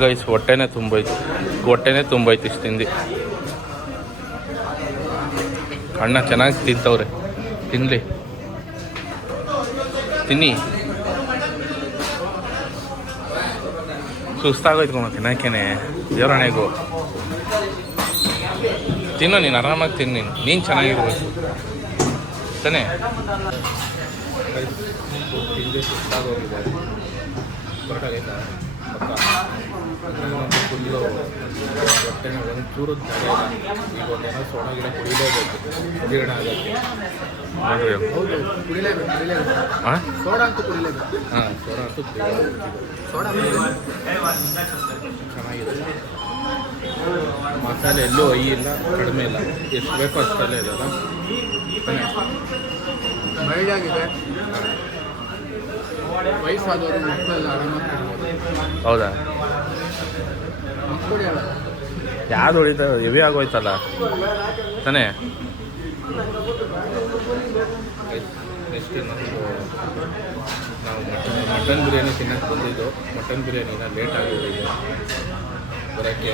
Guys ಹೊಟ್ಟೆನೇ ತುಂಬೋಯ್ತು ಇಷ್ಟು ತಿಂದು. ಅಣ್ಣ ಚೆನ್ನಾಗಿ ತಿಂತವ್ರೆ, ತಿನ್ನಲಿ ತಿನ್ನಿ. ಸುಸ್ತಾಗೋಯ್ತು ಕಣ ತಿನ್ನೋಕ್ಕೇನೆ, ದೇವರಣೆಗೂ. ತಿನ್ನೋ ನೀನು, ಆರಾಮಾಗಿ ತಿನ್ನು. ನೀನು ಚೆನ್ನಾಗಿರ್ಬೇಕು ತಾನೇ. ತಿಂದು ಸುಸ್ತಾಗೋಗಿದೆ, ಹೊರಟಾಗೈತಾ ಫುಲ್ಲು ಹೊಟ್ಟೆನ ಒಂಚೂರು ಜಾಗ ಇಲ್ಲ. ಈಗ ಒಂದೇನೋ ಸೋಡಾ ಗಿಡ ಕುಡಿಲೇಬೇಕು, ಜೀರ್ಣ ಆಗೋಕ್ಕೆ. ಹೌದು, ಕುಡಿಲೇಬೇಕು. ಹಾಂ, ಸೋಡಾ ಅಂತೂ ಕುಡಿಲೇಬೇಕು. ಹಾಂ, ಸೋಡಾ ಅಂತೂ ಸೋಡಾ ಚೆನ್ನಾಗಿದೆ. ಮಸಾಲೆ ಎಲ್ಲೂ ಇಲ್ಲ, ಕಡಿಮೆ ಇಲ್ಲ, ಎಷ್ಟು ಬೇಕೋ ಅಷ್ಟಲ್ಲೇ ಇದೆಲ್ಲ. ಮೈದಾಗಿದೆ, ವಯಸ್ಸಾದವರು ಮಕ್ಕಳೆಲ್ಲ ಆರಾಮಾಗಿ. ಹೌದಾ? ಯಾವ್ದು ಹೊಡಿತ ಹೆವಿ ಆಗೋಯ್ತಲ್ಲ ತಾನೇ. ನೆಕ್ಸ್ಟ್ ನಾವು ಮಟನ್ ಬಿರಿಯಾನಿ ತಿನ್ನಕ್ಕೆ ಬಂದಿದ್ದು. ಮಟನ್ ಬಿರಿಯಾನಿನ ಲೇಟ್ ಆಗಿದೆ ಬರೋಕ್ಕೆ.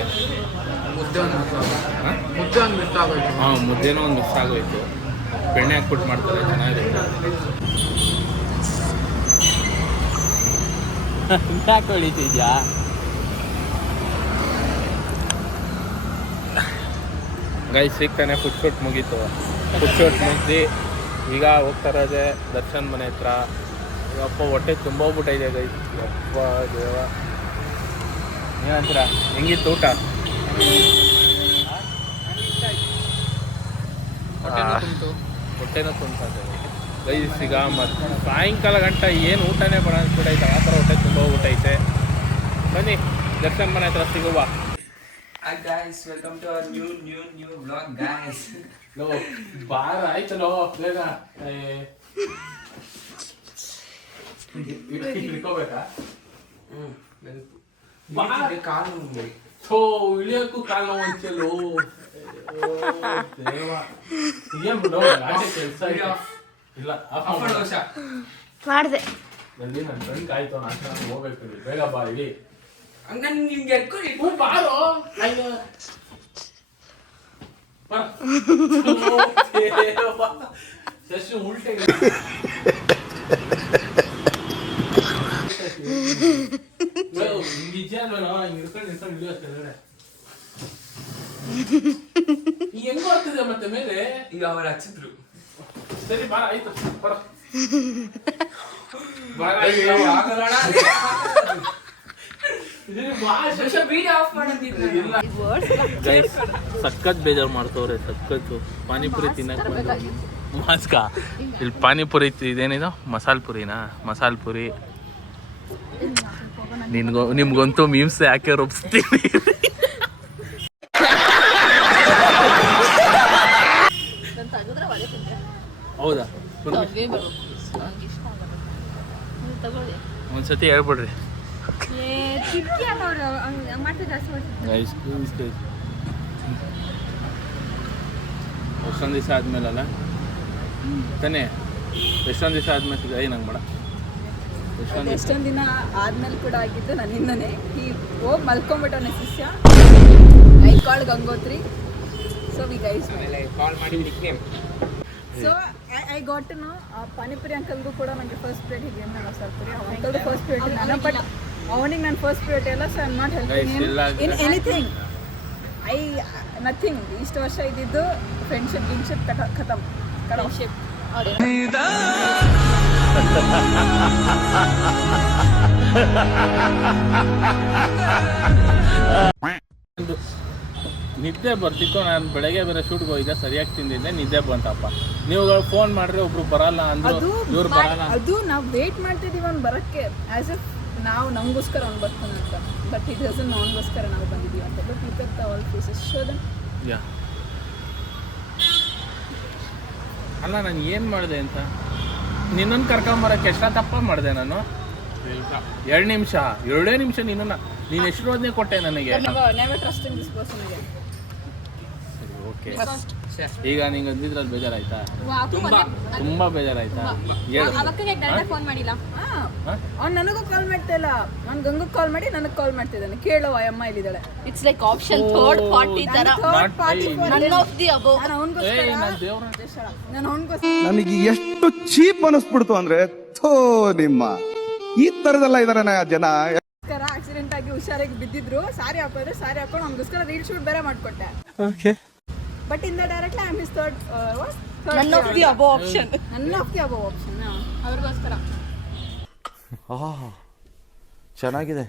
ಹಾಂ, ಮುದ್ದೆನೂ ಒಂದು ಮಿಸ್ ಆಗೋಯ್ತು. ಬೆಣ್ಣೆ ಹಾಕ್ಬಿಟ್ಟು ಮಾಡ್ತಾರೆ, ಚೆನ್ನಾಗಿರುತ್ತೆ. ಯಾಕೆ ಹೊಡಿತಿದ್ಯಾ? ಗೈಸ್ ಸಿಗ್ತಾನೆ ಫುಡ್ ಶೂಟ್ ಮುಗೀತು. ಫುಡ್ ಶೂಟ್ ಮುಗಿದು ಈಗ ಹೋಗ್ತಾ ಇರೋದೆ ದರ್ಶನ್ ಮನೆ ಹತ್ರ. ಅಪ್ಪ ಹೊಟ್ಟೆ ತುಂಬೋಗ್ಬಿಟ್ಟೈತೆ ಗೈಸ್. ಅಪ್ಪ ದೇವ, ಏನಂತೀರ? ಹೆಂಗಿತ್ತು ಊಟ? ಹೊಟ್ಟೆನೂ ತುಂಬ್ತದೆ ಗೈಸ್. ಈಗ ಮತ್ತು ಸಾಯಂಕಾಲ ಗಂಟ ಏನು ಊಟನೇ ಬರ ಅನ್ಸ್ಬಿಟ್ಟೈತೆ, ಆ ಥರ ಹೊಟ್ಟೆ ತುಂಬೋಗ್ಬಿಟ್ಟೈತೆ. ಬನ್ನಿ ದರ್ಶನ್ ಮನೆ ಹತ್ರ ಸಿಗುವ. Hi guys, welcome to our new vlog guys. Low ಬಾರ ಆಯ್ತು, ಲೋ ಬೇಗ ಇಟ್ಕೋಬೇಕಾ? ಕಾಲು ಥೋ ಇಳಿಯೋಕ್ಕೂ ಕಾಲು ನೋವು ಅಂಚಲು. ಏನ್ ಬಿಡೋ ಕೆಲಸ ಇಲ್ಲ. ಮಾಡಿದೆ ನಲ್ಲಿ ನನ್ನ ಫ್ರೆಂಡ್ ಕಾಯ್ತು, ನಾನು ಹೋಗ್ಬೇಕು. ಬೇಗ ಬಾ, ಇಳಿ. ಹಂಗನ್ ನಿಮ್ಗೆ ಎತ್ಕೊಳ್ಳಿ. ಬಾರೋ ಶಶಿ ಉಲ್ಟೆ ನಿಜ ಅಲ್ವೇನೋ? ಹಿಂಗೆ ಇರ್ಕೊಂಡು ನಿಂತ್ಕೊಂಡು ಇಳಿಯೋಷ್ಟೇ ಹೆಂಗೋ ಆಗ್ತಿದೆ ಮತ್ತೆ ಮೇಲೆ. ಈಗ ಅವ್ರು ಹಚ್ಚಿದ್ರು. ಸರಿ ಬಾರ, ಆಯ್ತು ಬರ. ಸಖತ್ ಬೇಜಾರು ಮಾಡ್ತವ್ರೆ, ಸಖತ್ತು. ಪಾನಿಪುರಿ ತಿನ್ನಕ್ ಮಾಸ್ಕ ಇಲ್ಲಿ ಪಾನಿಪುರಿ ಇದೇನಿದು ಮಸಾಲೆ ಪುರಿನಾ? ಮಸಾಲೆ ಪುರಿ ನಿಮ್ಗಂತೂ ಮೀಮ್ಸ್ ಯಾಕೆ ರೂಪಿಸ್ತೀನಿ. ಹೌದಾ? ಒಂದ್ಸತಿ ಹೇಳ್ಬಿಡ್ರಿ. ಎಷ್ಟೊಂದು ದಿವಸ ಆದ್ಮೇಲಲ್ಲ ತಾನೇ? ಎಷ್ಟೊಂದು ದಿವಸ ಆದ್ಮೇಲೆ ಸಿಗ ನಂಗೆ ಬೇಡ. ಎಷ್ಟೊಂದು ದಿನ ಆದ್ಮೇಲೆ ಕೂಡ ಆಗಿದ್ದು ನನ್ನಿಂದನೇ. ಈ ಹೋಗಿ ಮಲ್ಕೊಂಡ್ಬಿಟ್ಟವನೆ ಶಿಷ್ಯ. I call Gangotri. So we guys call ಮಾಡಿ nickname. So I got to know panipuri ಅಂಕಲ್ಗೂ ಕೂಡ ನನಗೆ ಫಸ್ಟ್ ಪ್ಲೇಟ್ ಹೀಗೆ ನಾನು ಮಸಾಲೆ ಅಂಕಲ್ದು ಫಸ್ಟ್ ಪ್ಲೇಟ್ ನಾನು. ಬಟ್ ಅವನಿಗೆ ನಾನು ಫಸ್ಟ್ ಪ್ಲೇಟ್ ಎಲ್ಲ. So I am not helping in anything. Nothing. ಇಷ್ಟು ವರ್ಷ ಇದ್ದಿದ್ದು ಫ್ರೆಂಡ್ಶಿಪ್ ಗಿನ್ಶಿಪ್ ಖತಮ್. ಫ್ರೆಂಡ್ಶಿಪ್ ನಿದ್ದೆ ಬರ್ತಿತ್ತು. ನಾನು ಬೆಳಗ್ಗೆ ಬೇರೆ ಶೂಟ್ಗೆ ಹೋಗಿದ್ದೆ, ಸರಿಯಾಗಿ ತಿಂದಿದ್ದೆ, ನಿದ್ದೆ ಬಂತಪ್ಪ. ನೀವುಗಳು ಫೋನ್ ಮಾಡಿದ್ರೆ ಒಬ್ರು ಬರಲ್ಲ ಅಂದ್ರು, ಇವ್ರು ಬರಲ್ಲ. ಅದು ನಾವು ವೇಟ್ ಮಾಡ್ತಿದ್ದೀವಿ ಅವ್ನು ಬರೋಕ್ಕೆ, ಆ್ಯಸ್ ಇಫ್ ನಾವು ನಮಗೋಸ್ಕರ ಅವ್ನು ಬರ್ತಾನೆ ಅಂತ. ಬಟ್ ಇಟ್ ಡಸಂಟ್ ಅವನಿಗೋಸ್ಕರ ನಾವು ಬಂದಿದ್ದೀವಿ ಅಂತ. But look at all faces show them. ಯಾ ಅಲ್ಲ, ನಾನು ಏನು ಮಾಡಿದೆ ಅಂತ ನಿನ್ನನ್ನು ಕರ್ಕೊಂಬರಕ್ಕೆ ಎಷ್ಟ ತಪ್ಪ ಮಾಡಿದೆ ನಾನು? 2 ನಿಮಿಷ 2 ನಿಮಿಷ ನೀನು ಎಷ್ಟು ರೋದನೆ ಕೊಟ್ಟೆ ನನಗೆ. Never trust in this person again. Okay. ಈಗ ನಿಂಗೆ ಅಂದಿದ್ರಲ್ಲಿ ಬೇಜಾರಾಯ್ತಾ? ತುಂಬಾ ಬೇಜಾರಾಯ್ತಾ? ಹೇಳು. ಫೋನ್ ಮಾಡಿಲ್ಲ. ಅವ್ನು ನನಗೂ ಕಾಲ್ ಮಾಡ್ತಾ ಇಲ್ಲ, ನಾನು ಗಂಗು ಕಾಲ್ ಮಾಡಿ ನನಗೆ ಕಾಲ್ ಮಾಡ್ತಿದ್ದಾನೆ. ಕೇಳು ಆ ಅಮ್ಮ ಇಲ್ಲಿದ್ದಾಳೆ. It's like option third party ತರ. ನನ್ ಆಫ್ ದಿ ಅಬೋ. ನಾನು ಅವನಿಗೋಸ್ಕರ ನನಗೆ ಎಷ್ಟು ಚೀಪ್ ಅನಿಸ್ಬಿಡ್ತು ಅಂದ್ರೆ ಥೋ ನಿಮ್ಮ ಈ ತರದೆಲ್ಲ ಇದಾರೆ ಜನ. ಆಕ್ಸಿಡೆಂಟ್ ಆಗಿ ಹುಷಾರಾಗಿ ಬಿದ್ದಿದ್ರು, ಸಾರಿ ಹಾಕೋದ್ರೆ ಸಾರಿ ಹಾಕೊಂಡು ಅವ್ನಿಗೋಸ್ಕರ ರೀಲ್ ಶೂಟ್ ಬೇರೆ ಮಾಡ್ಕೊಟ್ಟೆ. But in the directly I am his third none of the above option. None of the above option ಅವ್ರಿಗೋಸ್ಕರ. ಚೆನ್ನಾಗಿದೆ.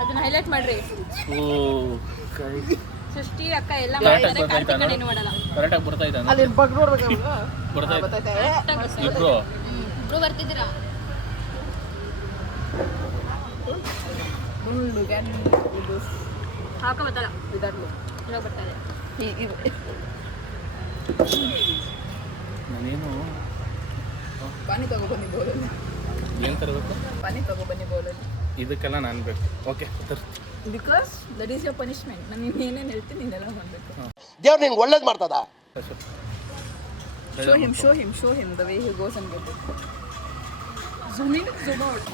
ಅದನ್ನ ಹೈಲೈಟ್ ಮಾಡ್ರಿ. ಸೃಷ್ಟಿ ಅಕ್ಕ ಎಲ್ಲ ಕರೆಕ್ಟಾಗಿ ಮಾಡಿದ್ದಾರೆ, ಕಾರ್ತಿಕ್ ಬರ್ತಾಯ್ತಾ? ಏನು ಮಾಡಲ್ಲ. ಕರೆಕ್ಟಾಗಿ ಬರ್ತಾಯ್ತಾ? ಅಲ್ಲಿ ಬಗ್ ನೋಡ್ಬೇಕು. ಬರ್ತಾಯ್ತಾ ಇಬ್ರು? ಇಬ್ರು ಬರ್ತಿದ್ದೀರಾ? ಹಾಕ ಬತ್ತಲ್ಲ ಇವಾಗ ಬರ್ತಾರೆ. ನಾನೇನು ಪಾನಿ ತಗೋ ಬನ್ನಿ ಬೋಲಲ್ಲಿ. ಏನು ತರಬೇಕು? ಪಾನಿ ತಗೋ ಬನ್ನಿ ಬೋಲಲ್ಲಿ. ಇದಕ್ಕೆಲ್ಲ ನಾನು ಬೇಕು. Okay, because that is your punishment. ನಾನು ಏನೇನು ಹೇಳ್ತೀನಿ ನಿನ್ನೆಲ್ಲ ಮಾಡಬೇಕು. ದೇವ್ರು ನಿಂಗೆ ಒಳ್ಳೇದು ಮಾಡ್ತದ. show him the way he goes and get it. Zoom in, zoom out.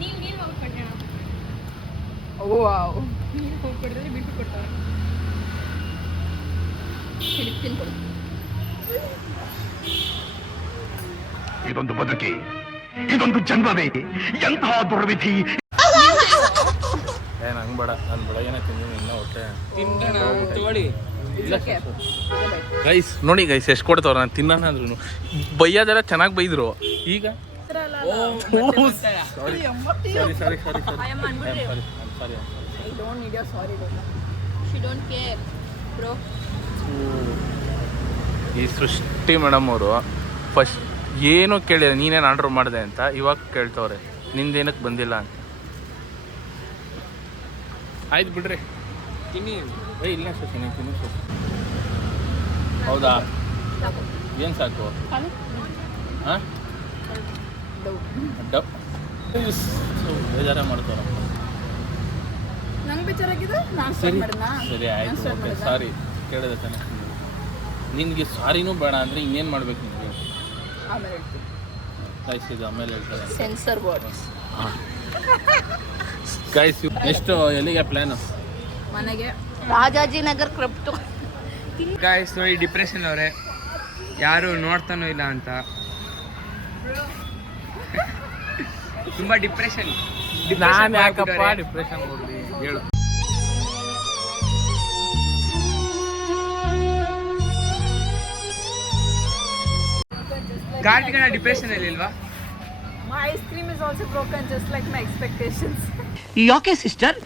ನೀನು ಹೋಗ್ಬಿಟ್ಟೆ. Oh wow. ನೀನು ಹೋಗ್ಬಿಡ್ರೆ ಬಿಟ್ಟು ಕೊಡ್ತಾರೆ. ತಿನ್ಕೊಡು. ಇದೊಂದು ಬದುಕಿ, ಇದೊಂದು ಜನ್ಮವೇ, ಎಂತಹ ದುರ್ವಿಧಿ. ನಂಗೆ ಬೇಡ, ನಾನು ಬೆಳಗ್ಗೆನೇ ತಿಂದಿನಿ, ಇನ್ನೂ ಹೊಟ್ಟೆ ತಗೊಳ್ಳಿ. ಗೈಸ್ ನೋಡಿ ಗೈಸ್ ಎಷ್ಟು ಕೊಡ್ತವ್ರ ನಾನು ತಿನ್ನೋಣ ಅಂದ್ರೂ ಬೈಯೋದೆಲ್ಲ ಚೆನ್ನಾಗಿ ಬೈದ್ರು. ಈಗ ಸಾರಿ ಅಯ್ಯಮ್ಮ ಅನ್ಬಿಡ್ರಿ. I don't need your sorry. She don't care, bro. ಈ ಸೃಷ್ಟಿ ಮೇಡಮ್ ಅವರು ಫಸ್ಟ್ ಏನೂ ಕೇಳಿಲ್ಲ, ನೀನೇನು ಆರ್ಡ್ರ್ ಮಾಡಿದೆ ಅಂತ. ಇವಾಗ ಕೇಳ್ತವ್ರೆ ನಿಂದೇನಕ್ಕೆ ಬಂದಿಲ್ಲ ಅಂತ. ಆಯ್ತು ಬಿಡ್ರಿ, ತಿನ್ನಿ. ಇಲ್ಲ ಶಶಿ, ನೀನು ತಿನ್ನು ಶಶಿ. ಹೌದಾ? ಏನು ಸಾಕು? ಹಾಂ, ಬೇಜಾರ ಮಾಡ್ತಾರ. ನಂಗೆ ಬೇಜಾರಾಗಿದೆ. ನಾನು ಸರಿ ಸ್ಟಾರ್ಟ್ ಮಾಡಿದ್ನಾ? ಸರಿ ಆಯಿತು, ಓಕೆ ಸಾರಿ ಕೇಳಿದೆ ತಾನೆ. ನಿನಗೆ ಸಾರಿನೂ ಬೇಡ ಅಂದರೆ ಇನ್ನೇನು ಮಾಡ್ಬೇಕು ನಿನಗೆ? ಆಮೇಲೆ ಹೇಳ್ತೀನಿ. ಗೈಸ್ ಇದು ಆಮೇಲೆ ಹೇಳ್ತಾರೆ. Sensor words. ಗೈಸ್ ಎಷ್ಟು ಎಲ್ಲಿಗೆ ಪ್ಲ್ಯಾನು? ಮನೆಗೆ. ರಾಜಾಜಿನಗರ್ ಕ್ರಿಪ್ಟೋ. ಗಾಯ್ಸ್ ನೋಡಿ, ಡಿಪ್ರೆಷನ್ ಅವರೇ, ಯಾರು ನೋಡ್ತಾನೂ ಇಲ್ಲ ಅಂತ. ತುಂಬಾ ಡಿಪ್ರೆಷನ್. ನಾನು ಯಾಕಪ್ಪ ಡಿಪ್ರೆಷನ್ ಹೋಗ್ಲಿ ಹೇಳು. ಕಾರ್ತಿಕನ ಡಿಪ್ರೆಷನ್ ಅಲ್ಲಿ ಇಲ್ವಾ? My ice cream is also broken just like my expectations. ಯಾಕೆ ಸಿಸ್ಟರ್?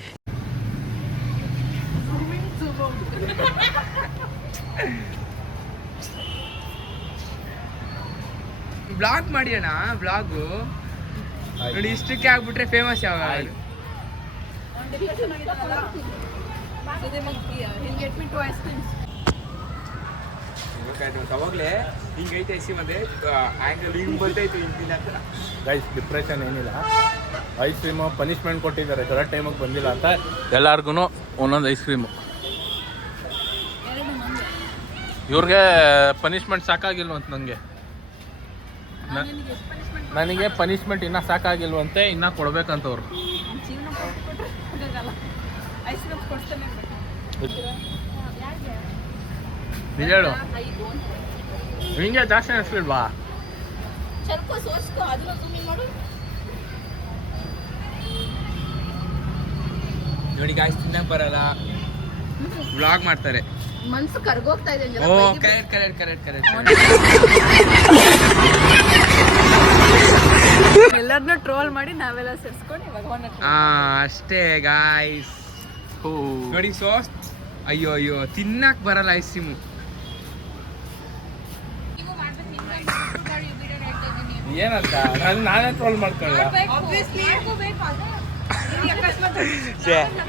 ಬ್ಲಾಗ್ ಮಾಡಿ ಅಣ್ಣ, ಬ್ಲಾಗು ನೋಡಿ. ಇಷ್ಟಕ್ಕೆ ಆಗ್ಬಿಟ್ರೆ ಫೇಮಸ್ ಯಾವಾಗ? So they must be, he'll get me 2 ice creams. ಅವಾಗಲೇ ಹಿಂಗೈತೆ ಐಸಿ ಮತ್ತೆ ಆ್ಯಂಗಲ್ ಹಿಂಗೆ ಬರ್ತೈತೆ ಹಿಂದಿನ ಹತ್ರ. ಗೈಸ್ ಡಿಪ್ರೆಷನ್ ಏನಿಲ್ಲ, ಐಸ್ ಕ್ರೀಮು ಪನಿಷ್ಮೆಂಟ್ ಕೊಟ್ಟಿದ್ದಾರೆ, ಕರೆಕ್ಟ್ ಟೈಮಿಗೆ ಬಂದಿಲ್ಲ ಅಂತ ಎಲ್ಲಾರ್ಗು ಒಂದೊಂದು ಐಸ್ ಕ್ರೀಮು. ಇವ್ರಿಗೆ ಪನಿಷ್ಮೆಂಟ್ ಸಾಕಾಗಿಲ್ವಂತ. ನನಗೆ ಪನಿಷ್ಮೆಂಟ್ ಇನ್ನೂ ಸಾಕಾಗಿಲ್ವಂತೆ, ಇನ್ನೂ ಕೊಡ್ಬೇಕಂತವ್ರು. ಜೀವನ ಕೊಟ್ಟರೆ ಐಸ್ ಕ್ರೀಮ್ ಕೊಡ್ತಾನೆ ನಿಜ ಹೇಳು, ಹಿಂಗೆ ಜಾಸ್ತಿ ಅನಿಸ್ಲಿಲ್ವಾ? ಚರ್ಕೋ ಸೋಸ್ಕೋ ಅದನ್ನ ಜೂಮ್ ಇನ್ ಮಾಡು. ನೋಡಿ ಗಾಯ್ಸ್, ತಿನ್ನಕ್ ಬರಲ್ಲ, ಬ್ಲಾಗ್ ಮಾಡ್ತಾರೆ. ಮನ್ಸು ಕರ್ಗೋಗ್ತಾ ಇದೆ. ಓ ಕರೆಕ್ಟ್. ಎಲ್ಲರನ್ನೂ ಟ್ರೋಲ್ ಮಾಡಿ ನಾವೆಲ್ಲ ಸೇರಿಸ್ಕೊಂಡು ಇವಾಗ ಅಷ್ಟೇ ಗಾಯ್ಸ್. ನೋಡಿ ಸೋಸ್, ಅಯ್ಯೋ ತಿನ್ನಕ್ ಬರಲ್ಲ ಐಸ್ ಕ್ರೀಮು. ಏನಂತ ನಾನೇ ಟ್ರೋಲ್ ಮಾಡ್ಕೊಳ್ಳ.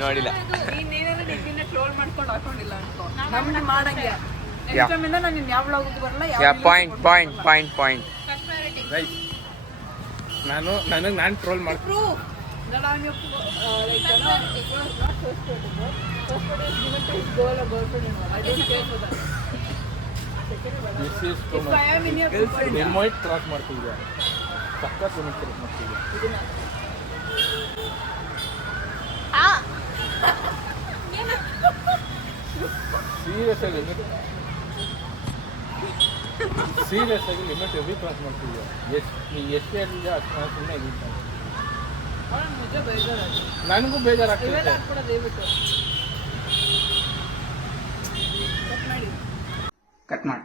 ನೋಡಿಲ್ಲ. ನೀನೇನಾದ್ರು ನಿನ್ನ ಟ್ರೋಲ್ ಮಾಡ್ಕೊಂಡು ಹಾಕೊಂಡಿಲ್ಲ ಅನ್ಕೋ. ನಮ್ದು ಮಾಡಂಗೆ ನೆಕ್ಸ್ಟ್ ಟೈಮ್ ಇಂದ ನಾನು ಯಾವ ವ್ಲಾಗ್ ಬರಲ್ಲ ಪಾಯಿಂಟ್ ಗೈಸ್ ನಾನು ಟ್ರೋಲ್ ಮಾಡ್ತೀನಿ. prove that I'm your like you know it was not first date bro. First date is given to his girl or girlfriend and all. I don't care for that. This is too If much. I am in your girlfriend limit cross ಮಾಡ್ತಿದ್ಯಾ, ಸಖತ್ limit cross ಮಾಡ್ತಿದ್ಯಾ. Serious ಆಗಿ limit heavy cross ಮಾಡ್ತಿದ್ಯಾ. ನೀ ಎಷ್ಟು ಹೇಳಿದ್ಯಾ ಅಷ್ಟು ನಾನು ಸುಮ್ಮನೆ ಇದ್ದೀನಿ. ಅವಳು ನಿಜ ಬೇಜಾರಾಗಿ ನನಗೂ ಬೇಜಾರಾಗ್ತಿದೆ. ಇವೆಲ್ಲ ಕೂಡ ದಯವಿಟ್ಟು ಕಟ್ ಮಾಡಿ ಕಟ್ ಮಾಡಿ